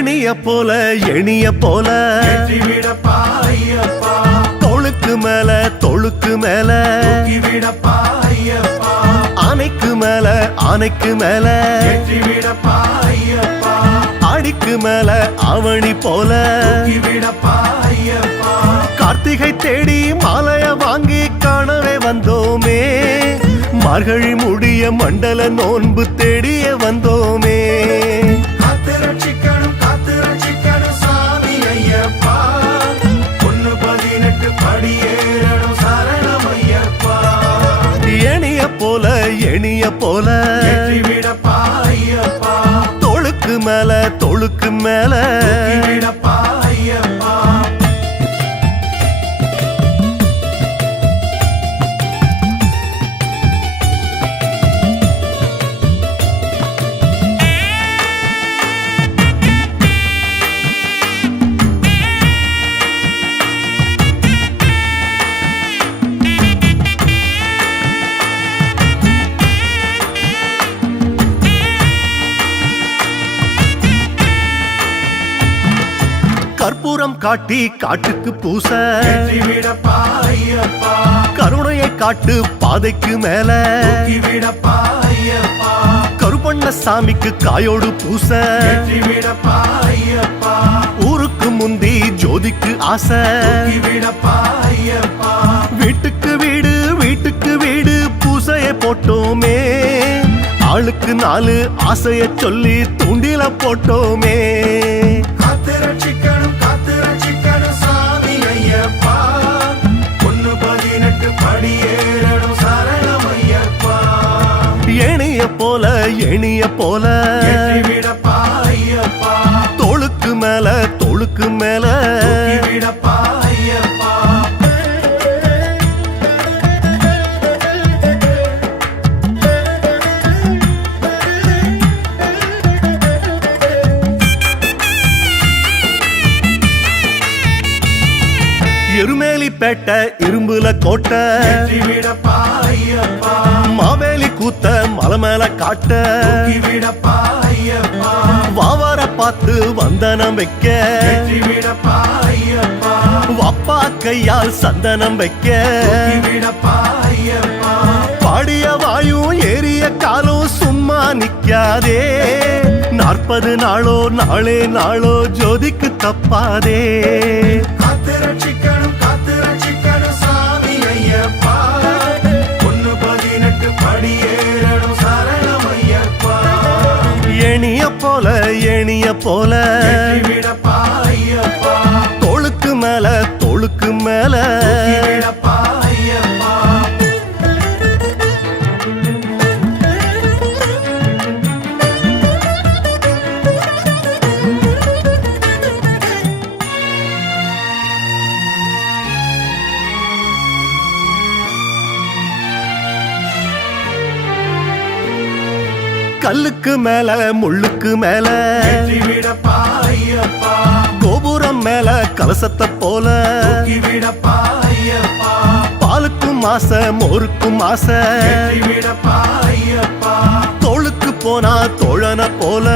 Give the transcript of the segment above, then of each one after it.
எணிய போல தொழுக்கு மேல ஆனைக்கு மேல ஆடிக்கு மேல அவனி போல கார்த்திகை தேடி மாலைய வாங்கி காணவே வந்தோமே மார்கழி முடிய மண்டல நோன்பு தேடிய வந்தோமே எணிய போல தொழுக்கு மேல கற்பூரம் காட்டி காட்டுக்கு பூச கருணையை காட்டு பாதைக்கு மேல கருப்பண்ண சாமிக்கு காயோடு பூச ஊருக்கு முந்தி ஜோதிக்கு ஆசை வீட்டுக்கு வீடு பூசைய போட்டோமே ஆளுக்கு 4 ஆசைய சொல்லி தூண்டில போட்டோமே எணிய போல தொழுக்கு மேல எருமேலிப்பேட்டை இரும்புல கோட்டை மாவேலி கூத்த மலை மேல காட்ட வாவார பார்த்து வந்தனம் வைக்க அப்பா கையால் சந்தனம் வைக்க பாடிய வாயும் ஏறிய காலும் சும்மா நிக்காதே 40 நாளோ ஜோதிக்கு தப்பாதே எணிய போல தொழுக்கு மேல கல்லுக்கு மேல முள்ளுக்கு மேல கோபுரம் மேல கலசத்தை போல பாலுக்கும் ஆசை மோருக்கும் ஆசை தோளுக்கு போனா தோழன போல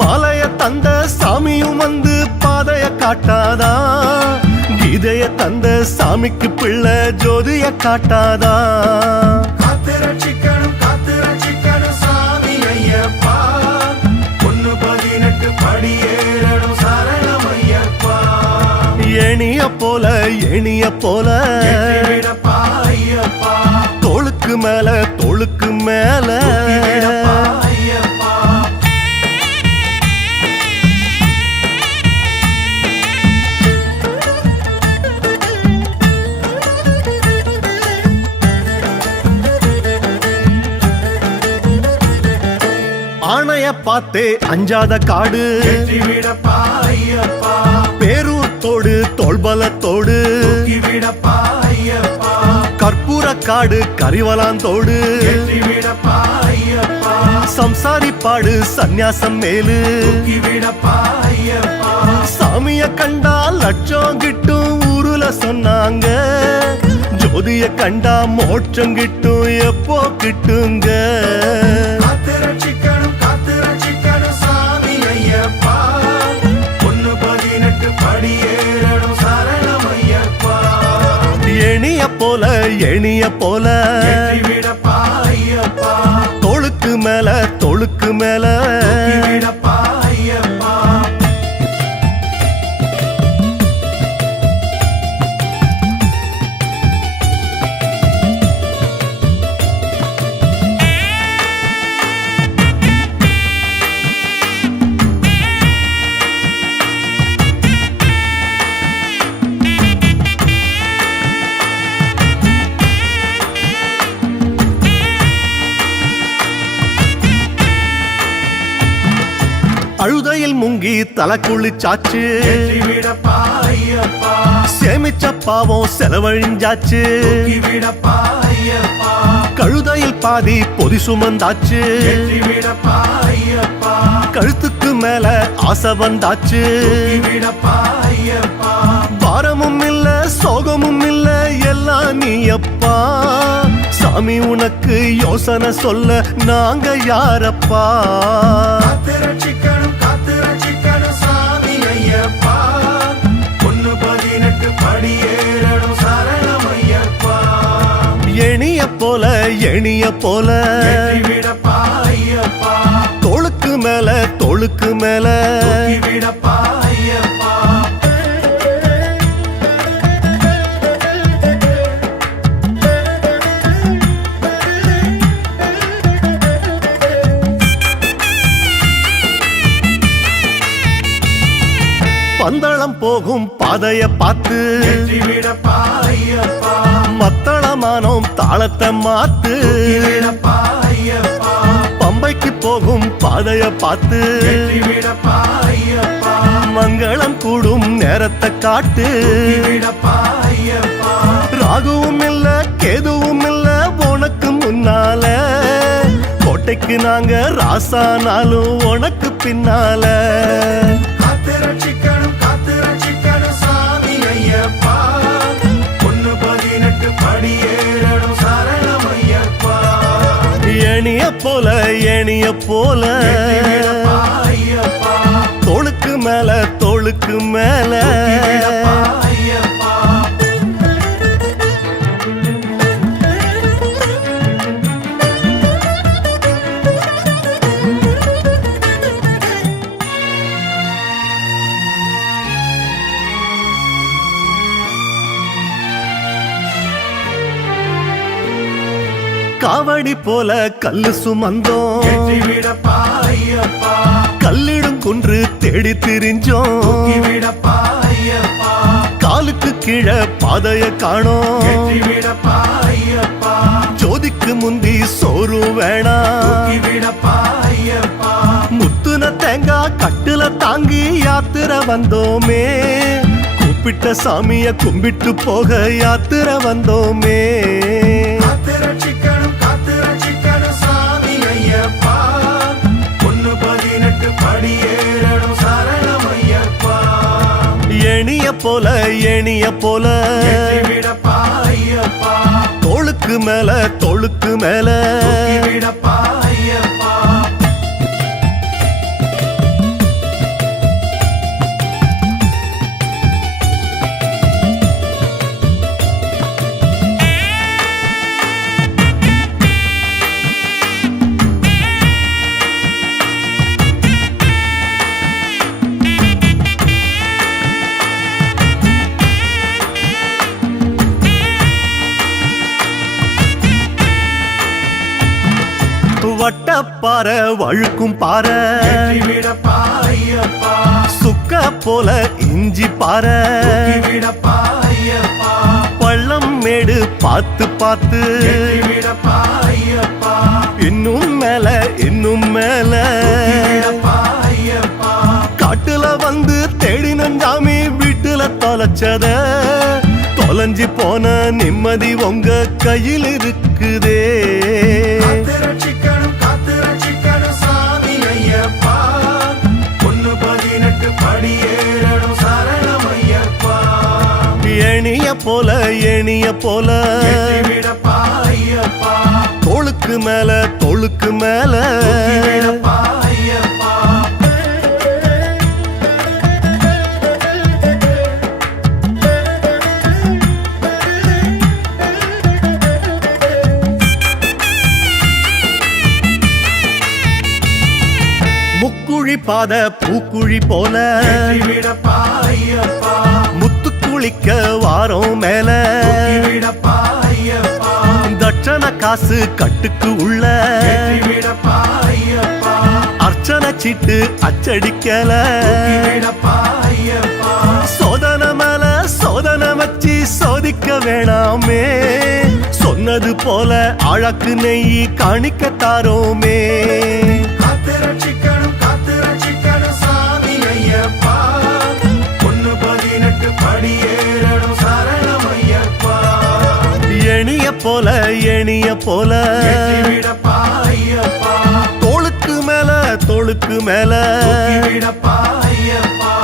மாலைய தந்த சாமியும் வந்து பாதைய காட்டாதா கீதைய தந்த சாமிக்கு பிள்ளை ஜோதிய காட்டாதா எணிய போல தொழுக்கு மேல ஆணைய பார்த்தே அஞ்சாத காடு பேரூர்த்தோடு தோள்பலத்தோடு கற்பூர காடு கரிவலாந்தோடு சம்சாரி பாடு சந்நியாசம் மேலு சாமிய கண்டா லட்சம் கிட்டும் ஊருல சொன்னாங்க ஜோதிய கண்டா மோட்சம் கிட்டும் எப்போ கிட்டுங்க போல எணிய போல தோளுக்கு மேல தோளுக்கு மேல அழுதையில் முங்கி தலை குளிச்சாச்சு சேமிச்ச பாவம் செலவழிஞ்சாச்சு கழுதையில் பாதி பொதி சுமந்தாச்சு கழுத்துக்கு மேல ஆசை வந்தாச்சு பாரமும் இல்ல சோகமும் இல்ல எல்லாம் நீ அப்பா சாமி உனக்கு யோசனை சொல்ல நாங்க யாரப்பா எணிய போல எணிய போல தோளுக்கு மேல தோளுக்கு மேல பந்தளம் போகும் பாதைய பார்த்து மத்தளமானோம் தாளத்தை மாத்து பம்பைக்கு போகும் பாதைய பார்த்து மங்களம் கூடும் நேரத்தை காட்டு ராகுவும் இல்ல கேதுவும் இல்ல உனக்கு முன்னால கோட்டைக்கு நாங்க ராசானாலும் உனக்கு பின்னால எணிய போல எணிய போல தோளுக்கு மேல தோளுக்கு மேல காவடி போல கல்லு சுமந்தோம் கல்லிடும் குன்று தேடி திரிஞ்சோம் காலுக்கு கீழே பாதைய காணோம் ஜோதிக்கு முந்தி சோறு வேணாம் முத்துன தேங்காய் கட்டுல தாங்கி யாத்திரை வந்தோமே கூப்பிட்ட சாமிய கும்பிட்டு போக யாத்திரை வந்தோமே எணிய போல எணிய போல தோளுக்கு மேல தோளுக்கு மேல வட்டப்பாற வழுக்கும் பாற சுக்க போல இஞ்சி பாற பள்ளம் மேடு பார்த்து பார்த்து இன்னும் மேல இன்னும் மேல காட்டுல வந்து தேடின ஜாமி வீட்டுல தொலைச்சத தொலைஞ்சி போன நிம்மதி உங்க கையில் இருக்குதே எணிய போல எணிய போல தோளுக்கு மேல தோளுக்கு மேல வற்றாத பூக்குழி போல விடப்பா ஐயப்பா முத்து குளிக்க வாரம் மேல விடப்பா ஐயப்பா தட்சண காசு கட்டுக்கு உள்ள விடப்பா ஐயப்பா அர்ச்சனை சீட்டு அச்சடிக்கல விடப்பா ஐயப்பா சோதனை மேல சோதனை வச்சு சோதிக்க வேணாமே சொன்னது போல அழகு நெய் காணிக்க தாரோமே காத்து ரட்சிக்கணும் சாமி ஐயப்பா 118 படியேறணும் சரணம் ஐயப்பா எணிய போல விடப்பா ஐயப்பா தோளுக்கு மேல விடப்பா ஐயப்பா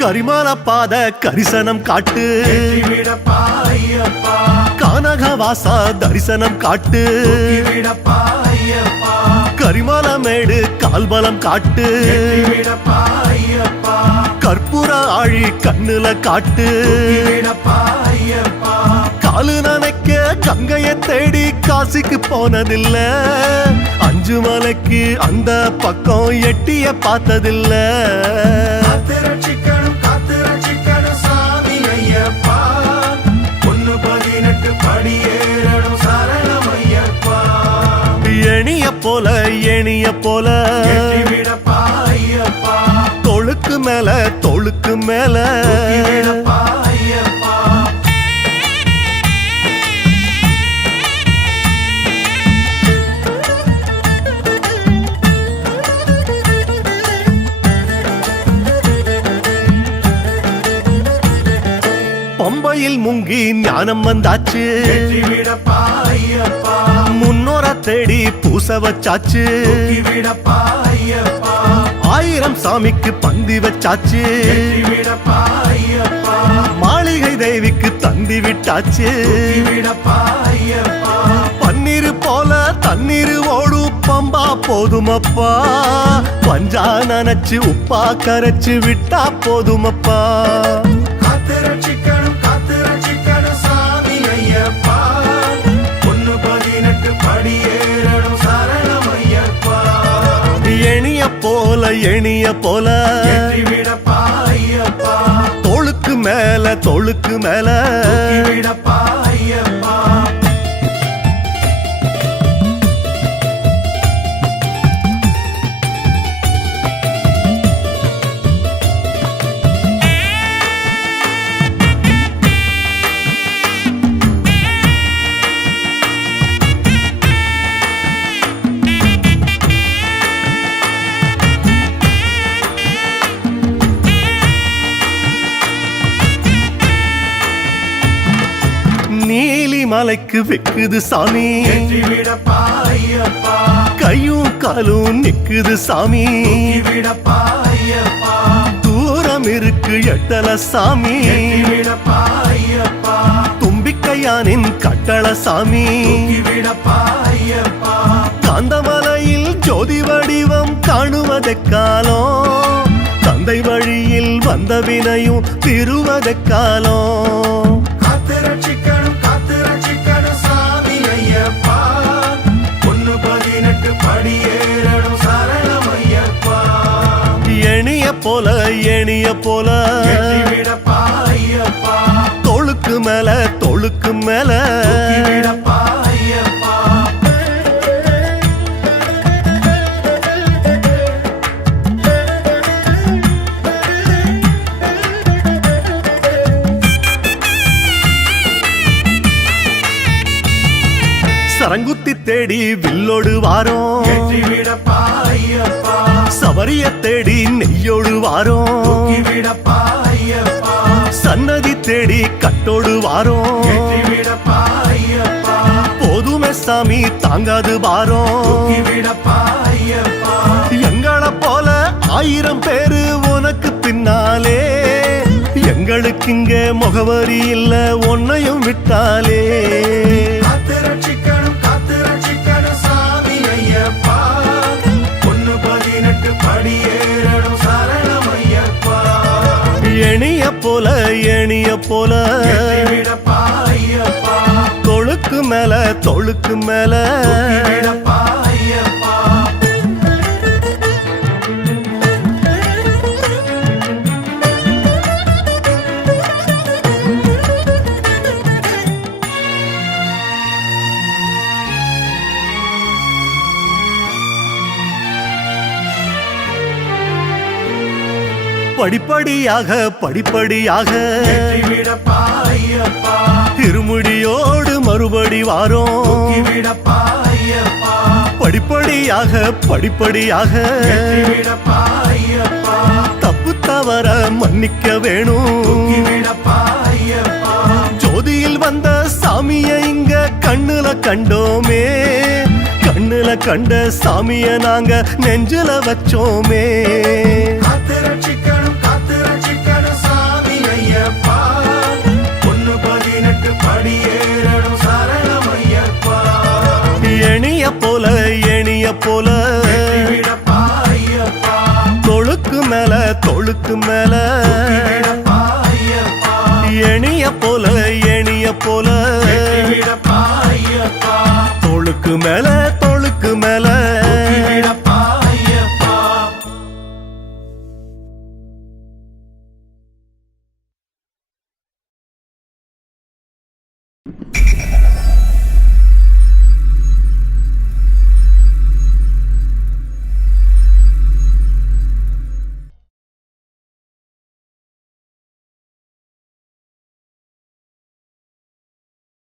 கரிமால பாத கரிசனம் காட்டு விடப்பா ஐயப்பா கானகவாசா தரிசனம் காட்டு விடப்பா ஐயப்பா கரிமால மேடு கால்பலம் காட்டு விடப்பா ஐயப்பா கற்பூர ஆழி கண்ணுல காட்டு விடப்பா ஐயப்பா காலு நனைக்க கங்கைய தேடி காசிக்கு போனதில்ல 5 மலைக்கு அந்த பக்கம் எட்டிய பார்த்ததில்ல காத்து ரட்சிக்கணும் சாமி ஐயப்பா 118 படியேறணும் சரணம் ஐயப்பா எணிய போல விடப்பா ஐயப்பா தோளுக்கு மேல விடப்பா ஐயப்பா பம்பையில் முங்கி ஞானம் வந்தாச்சு விடப்பா ஐயப்பா முன்னோர தேடி பூச வச்சாச்சு விடப்பா ஐயப்பா 1000 சாமிக்கு பந்தி வச்சாச்சு விடப்பா ஐயப்பா மாளிகை தேவிக்கு தந்தி விட்டாச்சு விடப்பா ஐயப்பா பன்னீர் போல தண்ணீர் ஓடு பம்பா போதுமப்பா பஞ்சா நனைச்சு உப்பா கரைச்சு விட்டா போதுமப்பா காத்து ரட்சிக்கணும் சாமி ஐயப்பா 118 படியேறணும் சரணம் ஐயப்பா எணிய போல விடப்பா ஐயப்பா தோளுக்கு மேல விடப்பா ஐயப்பா நீலிமலைக்கு வெக்குது சாமி விடப்பா ஐயப்பா கையும் காலும் நிக்குது சாமி விடப்பா ஐயப்பா தூரம் இருக்கு எட்டல சாமி விடப்பா ஐயப்பா தும்பிக்கையானின் கட்டள சாமி விடப்பா ஐயப்பா காந்தமலையில் ஜோதி வடிவம் காணுவதெக்காலம் தந்தை வழியில் வந்த வினையும் திருவதெக்காலம் காத்து ரட்சிக்கணும் சாமி ஐயப்பா 118 படியேறணும் சரணம் ஐயப்பா எணிய போல விடப்பா ஐயப்பா தோளுக்கு மேல விடப்பா ஐயப்பா சரங்குத்தி தேடி வில்லோடு வாரோம் விடப்பா ஐயப்பா சபரிய தேடி நெய்யோடு வாரோம் விடப்பா ஐயப்பா சன்னதி தேடி கட்டோடு வாரோம் விடப்பா ஐயப்பா போதுமே சாமி தாங்காது வாரோம் விடப்பா ஐயப்பா எங்களை போல 1000 பேரு உனக்கு பின்னாலே எங்களுக்கு இங்க முகவரி இல்ல உன்னையும் விட்டாலே காத்து ரட்சிக்கணும் சாமி போல வெற்றிவிடப்பா ஐயப்பா தொழுக்கு மேல தொழுக்கு மேல தூக்கிவிடப்பா ஐயப்பா படிப்படியாக படிப்படியாக வெற்றிவிடப்பா ஐயப்பா திருமுடியோடு மறுபடி வாரோம் தூக்கிவிடப்பா ஐயப்பா படிப்படியாக படிப்படியாக வெற்றிவிடப்பா ஐயப்பா தப்பு தவற மன்னிக்க வேணும் தூக்கிவிடப்பா ஐயப்பா ஜோதியில் வந்த சாமிய இங்க கண்ணுல கண்டோமே கண்ணுல கண்ட சாமிய நாங்க நெஞ்சில வச்சோமே காத்து ரட்சிக்கணும் சாமி ஐயப்பா 118 படியேறணும் சரணம் ஐயப்பா எணிய போல வெற்றிவிடப்பா ஐயப்பா தொழுக்கு மேல தொழுக்கு மேல தூக்கிவிடப்பா ஐயப்பா எணிய போல வெற்றிவிடப்பா ஐயப்பா தொழுக்கு மேல